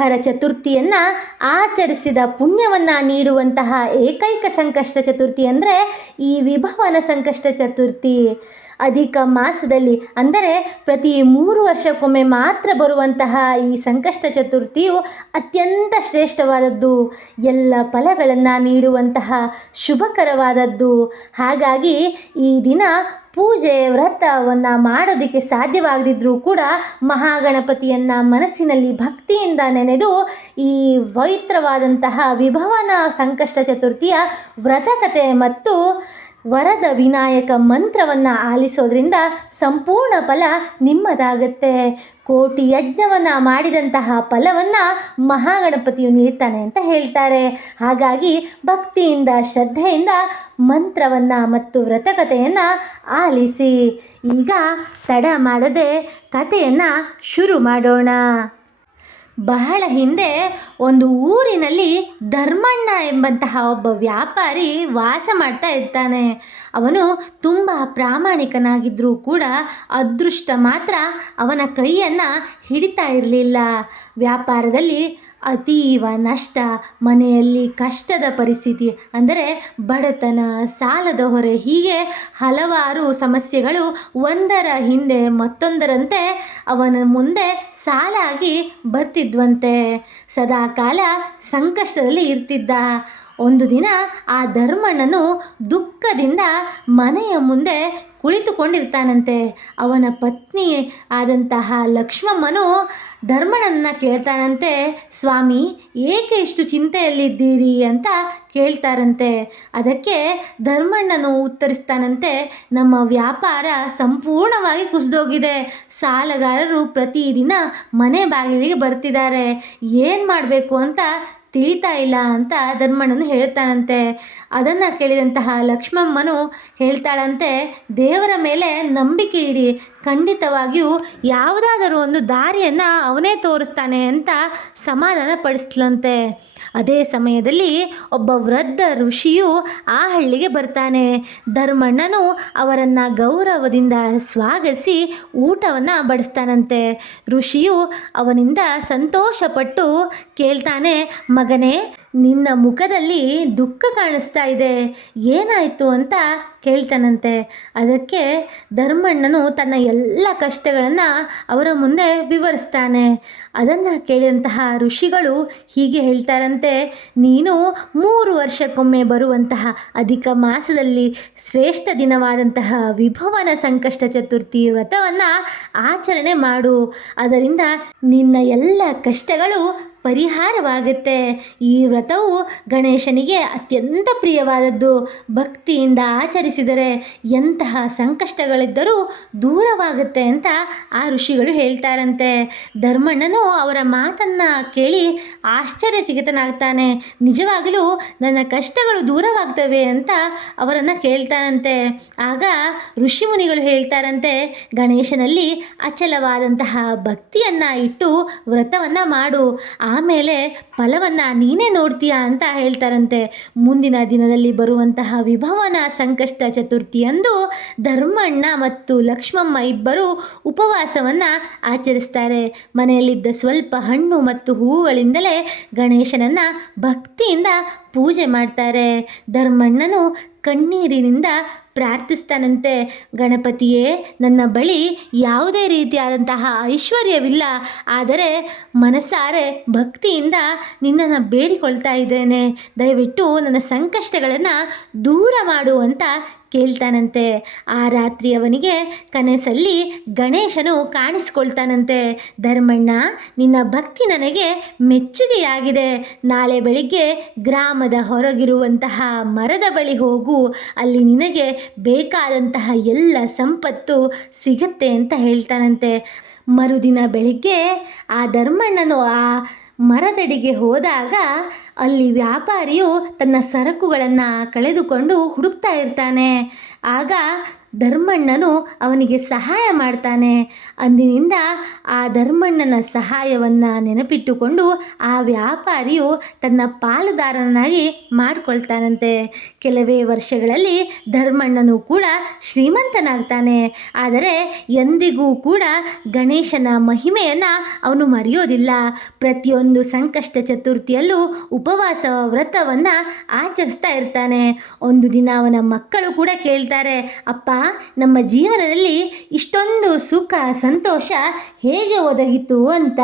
ಸಂಕಷ್ಟಹರ ಚತುರ್ಥಿಯನ್ನು ಆಚರಿಸಿದ ಪುಣ್ಯವನ್ನು ನೀಡುವಂತಹ ಏಕೈಕ ಸಂಕಷ್ಟ ಚತುರ್ಥಿ ಅಂದರೆ ಈ ವಿಭವನ ಸಂಕಷ್ಟ ಚತುರ್ಥಿ. ಅಧಿಕ ಮಾಸದಲ್ಲಿ ಅಂದರೆ ಪ್ರತಿ 3 ವರ್ಷಕ್ಕೊಮ್ಮೆ ಮಾತ್ರ ಬರುವಂತಹ ಈ ಸಂಕಷ್ಟ ಚತುರ್ಥಿಯು ಅತ್ಯಂತ ಶ್ರೇಷ್ಠವಾದದ್ದು, ಎಲ್ಲ ಫಲಗಳನ್ನು ನೀಡುವಂತಹ ಶುಭಕರವಾದದ್ದು. ಹಾಗಾಗಿ ಈ ದಿನ ಪೂಜೆ ವ್ರತವನ್ನು ಮಾಡೋದಕ್ಕೆ ಸಾಧ್ಯವಾಗದಿದ್ದರೂ ಕೂಡ ಮಹಾಗಣಪತಿಯನ್ನು ಮನಸ್ಸಿನಲ್ಲಿ ಭಕ್ತಿಯಿಂದ ನೆನೆದು ಈ ಪವಿತ್ರವಾದಂತಹ ವಿಭವನ ಸಂಕಷ್ಟ ಚತುರ್ಥಿಯ ವ್ರತಕತೆ ಮತ್ತು ವರದ ವಿನಾಯಕ ಮಂತ್ರವನ್ನು ಆಲಿಸೋದ್ರಿಂದ ಸಂಪೂರ್ಣ ಫಲ ನಿಮ್ಮದಾಗತ್ತೆ. ಕೋಟಿ ಯಜ್ಞವನ್ನು ಮಾಡಿದಂತಹ ಫಲವನ್ನು ಮಹಾಗಣಪತಿಯು ನೀಡ್ತಾನೆ ಅಂತ ಹೇಳ್ತಾರೆ. ಹಾಗಾಗಿ ಭಕ್ತಿಯಿಂದ ಶ್ರದ್ಧೆಯಿಂದ ಮಂತ್ರವನ್ನು ಮತ್ತು ವ್ರತಕಥೆಯನ್ನು ಆಲಿಸಿ. ಈಗ ತಡ ಮಾಡದೆ ಕಥೆಯನ್ನು ಶುರು ಮಾಡೋಣ. ಬಹಳ ಹಿಂದೆ ಒಂದು ಊರಿನಲ್ಲಿ ಧರ್ಮಣ್ಣ ಎಂಬಂತಹ ಒಬ್ಬ ವ್ಯಾಪಾರಿ ವಾಸ ಮಾಡ್ತಾ ಇರ್ತಾನೆ. ಅವನು ತುಂಬ ಪ್ರಾಮಾಣಿಕನಾಗಿದ್ದರೂ ಕೂಡ ಅದೃಷ್ಟ ಮಾತ್ರ ಅವನ ಕೈಯನ್ನು ಹಿಡಿತಾ ಇರಲಿಲ್ಲ. ವ್ಯಾಪಾರದಲ್ಲಿ ಅತೀವ ನಷ್ಟ, ಮನೆಯಲ್ಲಿ ಕಷ್ಟದ ಪರಿಸ್ಥಿತಿ ಅಂದರೆ ಬಡತನ, ಸಾಲದ ಹೊರೆ, ಹೀಗೆ ಹಲವಾರು ಸಮಸ್ಯೆಗಳು ಒಂದರ ಹಿಂದೆ ಮತ್ತೊಂದರಂತೆ ಅವನ ಮುಂದೆ ಸಾಲಾಗಿ ಬರ್ತಿದ್ವಂತೆ. ಸದಾಕಾಲ ಸಂಕಷ್ಟದಲ್ಲಿ ಇರ್ತಿದ್ದ. ಒಂದು ದಿನ ಆ ಧರ್ಮಣ್ಣನು ದುಃಖದಿಂದ ಮನೆಯ ಮುಂದೆ ಕುಳಿತುಕೊಂಡಿರ್ತಾನಂತೆ. ಅವನ ಪತ್ನಿ ಆದಂತಹ ಲಕ್ಷ್ಮಮ್ಮನು ಧರ್ಮಣ್ಣನ ಕೇಳ್ತಾನಂತೆ, ಸ್ವಾಮಿ ಏಕೆ ಇಷ್ಟು ಚಿಂತೆಯಲ್ಲಿದ್ದೀರಿ ಅಂತ ಕೇಳ್ತಾರಂತೆ. ಅದಕ್ಕೆ ಧರ್ಮಣ್ಣನು ಉತ್ತರಿಸ್ತಾನಂತೆ, ನಮ್ಮ ವ್ಯಾಪಾರ ಸಂಪೂರ್ಣವಾಗಿ ಕುಸಿದೋಗಿದೆ. ಸಾಲಗಾರರು ಪ್ರತಿದಿನ ಮನೆ ಬಾಗಿಲಿಗೆ ಬರ್ತಿದ್ದಾರೆ. ಏನು ಮಾಡಬೇಕು ಅಂತ ತಿಳಿತಾ ಇಲ್ಲ ಅಂತ ಧರ್ಮಣ್ಣನು ಹೇಳ್ತಾನಂತೆ. ಅದನ್ನು ಕೇಳಿದಂತಹ ಲಕ್ಷ್ಮಮ್ಮನು ಹೇಳ್ತಾಳಂತೆ, ದೇವರ ಮೇಲೆ ನಂಬಿಕೆ ಇಡಿ, ಖಂಡಿತವಾಗಿಯೂ ಯಾವುದಾದರೂ ಒಂದು ದಾರಿಯನ್ನು ಅವನೇ ತೋರಿಸ್ತಾನೆ ಅಂತ ಸಮಾಧಾನ ಪಡಿಸ್ಲಂತೆ. ಅದೇ ಸಮಯದಲ್ಲಿ ಒಬ್ಬ ವೃದ್ಧ ಋಷಿಯು ಆ ಹಳ್ಳಿಗೆ ಬರ್ತಾನೆ. ಧರ್ಮಣ್ಣನು ಅವರನ್ನು ಗೌರವದಿಂದ ಸ್ವಾಗತಿಸಿ ಊಟವನ್ನು ಬಡಿಸ್ತಾನಂತೆ. ಋಷಿಯು ಅವನಿಂದ ಸಂತೋಷಪಟ್ಟು ಕೇಳ್ತಾನೆ, ಮಗನೇ, ನಿನ್ನ ಮುಖದಲ್ಲಿ ದುಃಖ ಕಾಣಿಸ್ತಾ ಇದೆ, ಏನಾಯಿತು ಅಂತ ಕೇಳ್ತಾನಂತೆ. ಅದಕ್ಕೆ ಧರ್ಮಣ್ಣನು ತನ್ನ ಎಲ್ಲ ಕಷ್ಟಗಳನ್ನು ಅವರ ಮುಂದೆ ವಿವರಿಸ್ತಾನೆ. ಅದನ್ನು ಕೇಳಿದಂತಹ ಋಷಿಗಳು ಹೀಗೆ ಹೇಳ್ತಾರಂತೆ, ನೀನು 3 ವರ್ಷಕ್ಕೊಮ್ಮೆ ಬರುವಂತಹ ಅಧಿಕ ಮಾಸದಲ್ಲಿ ಶ್ರೇಷ್ಠ ದಿನವಾದಂತಹ ವಿಭವನ ಸಂಕಷ್ಟ ಚತುರ್ಥಿ ವ್ರತವನ್ನು ಆಚರಣೆ ಮಾಡು. ಅದರಿಂದ ನಿನ್ನ ಎಲ್ಲ ಕಷ್ಟಗಳು ಪರಿಹಾರವಾಗುತ್ತೆ. ಈ ವ್ರತವು ಗಣೇಶನಿಗೆ ಅತ್ಯಂತ ಪ್ರಿಯವಾದದ್ದು. ಭಕ್ತಿಯಿಂದ ಆಚರಿಸಿದರೆ ಎಂತಹ ಸಂಕಷ್ಟಗಳಿದ್ದರೂ ದೂರವಾಗುತ್ತೆ ಅಂತ ಆ ಋಷಿಗಳು ಹೇಳ್ತಾರಂತೆ. ಧರ್ಮಣ್ಣನು ಅವರ ಮಾತನ್ನು ಕೇಳಿ ಆಶ್ಚರ್ಯಚಕಿತನಾಗ್ತಾನೆ. ನಿಜವಾಗಲೂ ನನ್ನ ಕಷ್ಟಗಳು ದೂರವಾಗ್ತವೆ ಅಂತ ಅವರನ್ನು ಕೇಳ್ತಾನಂತೆ. ಆಗ ಋಷಿಮುನಿಗಳು ಹೇಳ್ತಾರಂತೆ, ಗಣೇಶನಲ್ಲಿ ಅಚಲವಾದಂತಹ ಭಕ್ತಿಯನ್ನು ಇಟ್ಟು ವ್ರತವನ್ನು ಮಾಡು, ಆಮೇಲೆ ಫಲವನ್ನು ನೀನೇ ನೋಡ್ತೀಯಾ ಅಂತ ಹೇಳ್ತಾರಂತೆ. ಮುಂದಿನ ದಿನದಲ್ಲಿ ಬರುವಂತಹ ವಿಭವನ ಸಂಕಷ್ಟ ಚತುರ್ಥಿಯಂದು ಧರ್ಮಣ್ಣ ಮತ್ತು ಲಕ್ಷ್ಮಮ್ಮ ಇಬ್ಬರು ಉಪವಾಸವನ್ನು ಆಚರಿಸ್ತಾರೆ. ಮನೆಯಲ್ಲಿದ್ದ ಸ್ವಲ್ಪ ಹಣ್ಣು ಮತ್ತು ಹೂವುಗಳಿಂದಲೇ ಗಣೇಶನನ್ನು ಭಕ್ತಿಯಿಂದ ಪೂಜೆ ಮಾಡ್ತಾರೆ. ಧರ್ಮಣ್ಣನು ಕಣ್ಣೀರಿನಿಂದ ಪ್ರಾರ್ಥಿಸ್ತಾನಂತೆ, ಗಣಪತಿಯೇ, ನನ್ನ ಬಳಿ ಯಾವುದೇ ರೀತಿಯಾದಂತಹ ಐಶ್ವರ್ಯವಿಲ್ಲ, ಆದರೆ ಮನಸಾರೆ ಭಕ್ತಿಯಿಂದ ನಿನ್ನನ್ನು ಬೇಡಿಕೊಳ್ತಾ ಇದ್ದೇನೆ. ದಯವಿಟ್ಟು ನನ್ನ ಸಂಕಷ್ಟಗಳನ್ನು ದೂರ ಮಾಡು ಅಂತ ಕೇಳ್ತಾನಂತೆ. ಆ ರಾತ್ರಿ ಅವನಿಗೆ ಕನಸಲ್ಲಿ ಗಣೇಶನು ಕಾಣಿಸ್ಕೊಳ್ತಾನಂತೆ. ಧರ್ಮಣ್ಣ, ನಿನ್ನ ಭಕ್ತಿ ನನಗೆ ಮೆಚ್ಚುಗೆಯಾಗಿದೆ. ನಾಳೆ ಬೆಳಿಗ್ಗೆ ಗ್ರಾಮದ ಹೊರಗಿರುವಂತಹ ಮರದ ಬಳಿ ಹೋಗು, ಅಲ್ಲಿ ನಿನಗೆ ಬೇಕಾದಂತಹ ಎಲ್ಲ ಸಂಪತ್ತು ಸಿಗತ್ತೆ ಅಂತ ಹೇಳ್ತಾನಂತೆ. ಮರುದಿನ ಬೆಳಿಗ್ಗೆ ಆ ಧರ್ಮಣ್ಣನು ಆ ಮರದಡಿಗೆ ಹೋದಾಗ ಅಲ್ಲಿ ವ್ಯಾಪಾರಿಯು ತನ್ನ ಸರಕುಗಳನ್ನು ಕಳೆದುಕೊಂಡು ಹುಡುಕ್ತಾ ಇರ್ತಾನೆ. ಆಗ ಧರ್ಮಣ್ಣನು ಅವನಿಗೆ ಸಹಾಯ ಮಾಡ್ತಾನೆ. ಅಂದಿನಿಂದ ಆ ಧರ್ಮಣ್ಣನ ಸಹಾಯವನ್ನು ನೆನಪಿಟ್ಟುಕೊಂಡು ಆ ವ್ಯಾಪಾರಿಯು ತನ್ನ ಪಾಲುದಾರನಾಗಿ ಮಾಡಿಕೊಳ್ತಾನಂತೆ. ಕೆಲವೇ ವರ್ಷಗಳಲ್ಲಿ ಧರ್ಮಣ್ಣನು ಕೂಡ ಶ್ರೀಮಂತನಾಗ್ತಾನೆ. ಆದರೆ ಎಂದಿಗೂ ಕೂಡ ಗಣೇಶನ ಮಹಿಮೆಯನ್ನು ಅವನು ಮರೆಯೋದಿಲ್ಲ. ಪ್ರತಿಯೊಂದು ಸಂಕಷ್ಟ ಚತುರ್ಥಿಯಲ್ಲೂ ಉಪವಾಸ ವ್ರತವನ್ನು ಆಚರಿಸ್ತಾ ಇರ್ತಾನೆ. ಒಂದು ದಿನ ಅವನ ಮಕ್ಕಳು ಕೂಡ ಕೇಳ್ತಾರೆ, ಅಪ್ಪ, ನಮ್ಮ ಜೀವನದಲ್ಲಿ ಇಷ್ಟೊಂದು ಸುಖ ಸಂತೋಷ ಹೇಗೆ ಒದಗಿತು ಅಂತ.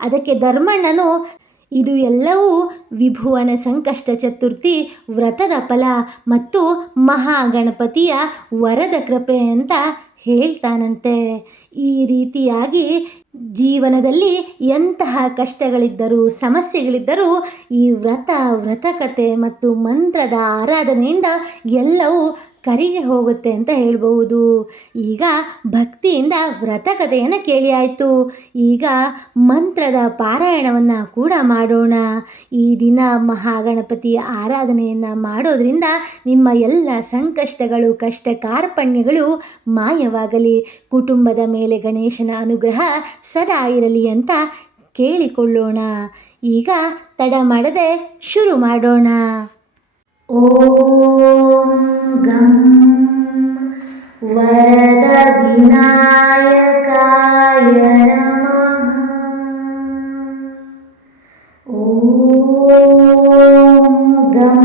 ಅದಕ್ಕೆ ಧರ್ಮಣ್ಣನು, ಇದು ಎಲ್ಲವೂ ವಿಭುವನ ಸಂಕಷ್ಟ ಚತುರ್ಥಿ ವ್ರತದ ಫಲ ಮತ್ತು ಮಹಾಗಣಪತಿಯ ವರದ ಕೃಪೆ ಅಂತ ಹೇಳ್ತಾನಂತೆ. ಈ ರೀತಿಯಾಗಿ ಜೀವನದಲ್ಲಿ ಎಂತಹ ಕಷ್ಟಗಳಿದ್ದರೂ ಸಮಸ್ಯೆಗಳಿದ್ದರೂ ಈ ವ್ರತಕತೆ ಮತ್ತು ಮಂತ್ರದ ಆರಾಧನೆಯಿಂದ ಎಲ್ಲವೂ ಕರಿಗೆ ಹೋಗುತ್ತೆ ಅಂತ ಹೇಳ್ಬಹುದು. ಈಗ ಭಕ್ತಿಯಿಂದ ವ್ರತಕಥೆಯನ್ನು ಕೇಳಿ ಆಯಿತು. ಈಗ ಮಂತ್ರದ ಪಾರಾಯಣವನ್ನು ಕೂಡ ಮಾಡೋಣ. ಈ ದಿನ ಮಹಾಗಣಪತಿಯ ಆರಾಧನೆಯನ್ನು ಮಾಡೋದ್ರಿಂದ ನಿಮ್ಮ ಎಲ್ಲ ಸಂಕಷ್ಟಗಳು, ಕಷ್ಟ ಕಾರ್ಪಣ್ಯಗಳು ಮಾಯವಾಗಲಿ, ಕುಟುಂಬದ ಮೇಲೆ ಗಣೇಶನ ಅನುಗ್ರಹ ಸದಾ ಇರಲಿ ಅಂತ ಕೇಳಿಕೊಳ್ಳೋಣ. ಈಗ ತಡ ಮಾಡದೆ ಶುರು ಮಾಡೋಣ. ಓಂ ಗಂ ವರದ ವಿನಾಯಕಾಯ ನಮಃ. ಓಂ ಗಂ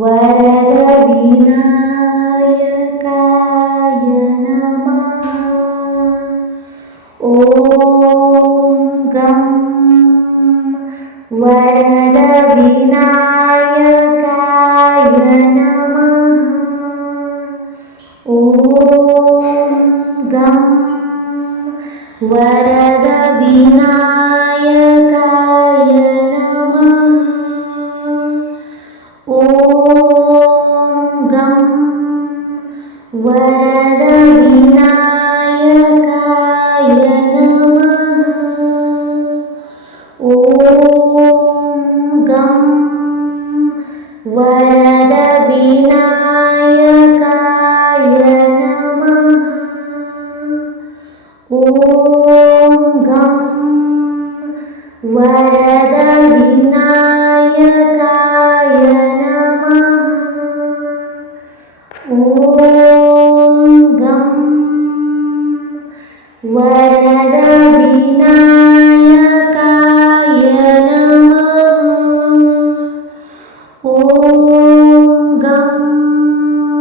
ವರದ ವಿನಾಯಕಾಯ ನಮಃ. ಓಂ ಗಂ ವರದ ವಿನಾಯಕಾಯ ನಮಃ. ಓಂ ಗಂ ವರದ ವಿನಾಯಕಾಯ ನಮಃ. ಓಂ ಗಂ ವರದ ವಿನಾಯಕಾಯ ನಮಃ. ಓಂ ಗಂ ವರದ ವಿನಾಯಕಾಯ ನಮಃ. ಓಂ ಗಂ ವರದ ವಿನಾಯಕಾಯ ನಮಃ. ಓಂ ಗಂ ವರದ ವಿನಾಯಕಾಯ ನಮಃ. ಓಂ ಗಂ ವರದ ವಿನಾಯಕಾಯ ನಮಃ. ಓಂ ಗಂ ವರದ ವಿನಾಯಕಾಯ ನಮಃ. ಓಂ ಗಂ ವರದ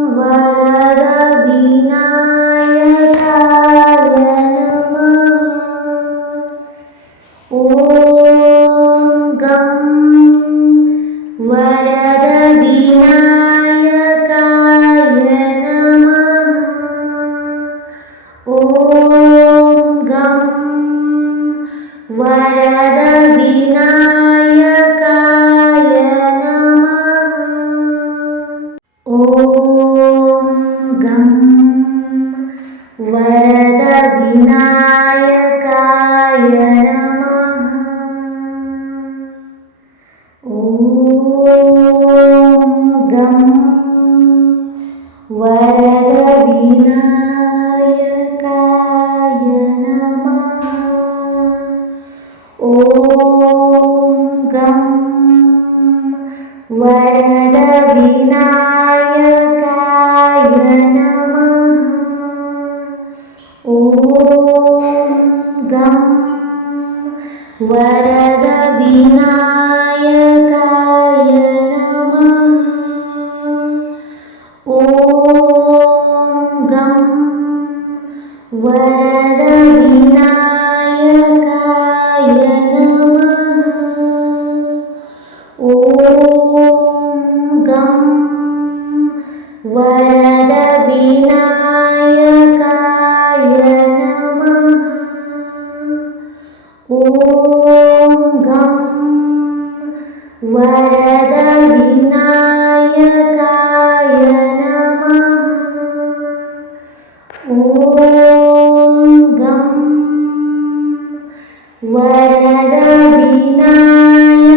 ವಿನಾಯಕಾಯ ನಮಃ. ಓಂ ಗಂ ವರದ ವಿನಾಯಕಾಯ ನಮಃ. ಓಂ ಗಂ ವರದ ವಿನಾಯಕಾಯ ನಮಃ. ಓಂ ಗಂ ವರದ ವಿನಾಯಕಾಯ ನಮಃ. ಓಂ ಗಂ ವರದ ವಿನಾಯಕಾಯ ನಮಃ. ಓಂ ಗಂ ವರದ ವಿನಾಯಕಾಯ ನಮಃ. ಓಂ ಗಂ ವರದ ವಿನಾಯಕಾಯ ನಮಃ. ಓಂ ಗಂ ವರದ ವಿನಾಯಕಾಯ ನಮಃ. ಓಂ ಗಂ ವರದ ವಿನಾಯಕಾಯ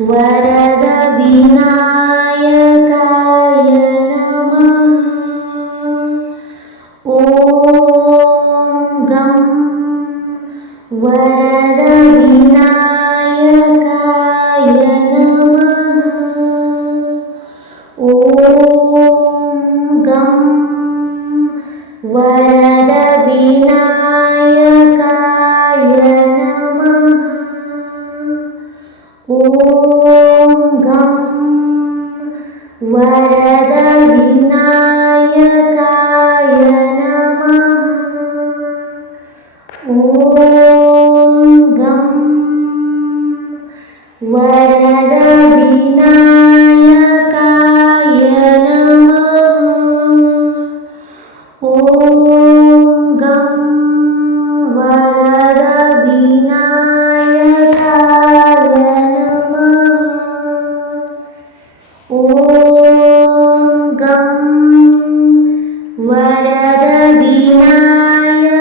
वरद ವರದ ವಿನಾಯಕಾಯ ನಮಃ. ಓಂ ಗಂ ವರದ ವಿನಾಯಕಾಯ ನಮಃ. ಓಂ ಗಂ ವರದ ವಿನಾಯಕಾಯ ನಮಃ. ಓಂ ಗಂ ವರದ ವಿನಾಯಕಾಯ ನಮಃ. ಓಂ ಗಂ ವರದ ವಿನಾಯಕಾಯ ನಮಃ. ಓಂ ಗಂ ವರದ ವಿನಾಯಕಾಯ ನಮಃ. ಓಂ ಗಂ ವರದ ವಿನಾಯಕಾಯ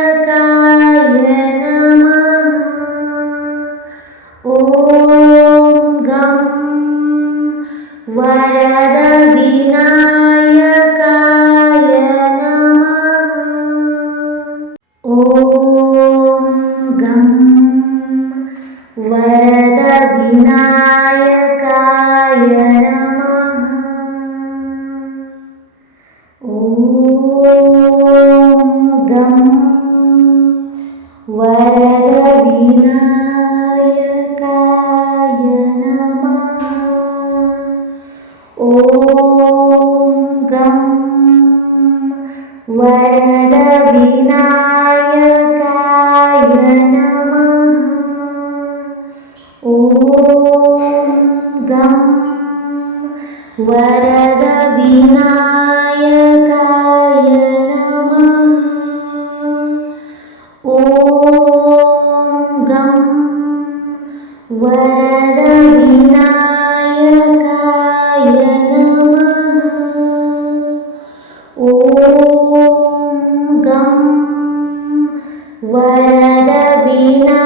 ನಮಃ. ಓಂ ಗಂ ವರದ ವಿನಾಯಕಾಯ ನಮಃ. ಓಂ ಗಂ ವರದ ವಿನಾಯಕಾಯ ನಮಃ. ಓಂ ಗಂ ವರದ ವಿನಾಯಕಾಯ ನಮಃ. ಓಂ ಗಂ ವರದ ವಿನಾಯಕಾಯ ನಮಃ. ಓಂ ಗಂ ವರದ ವಿನಾಯಕಾಯ ನಮಃ. ಓಂ ಗಂ ವರದ ವಿನಾಯಕಾಯ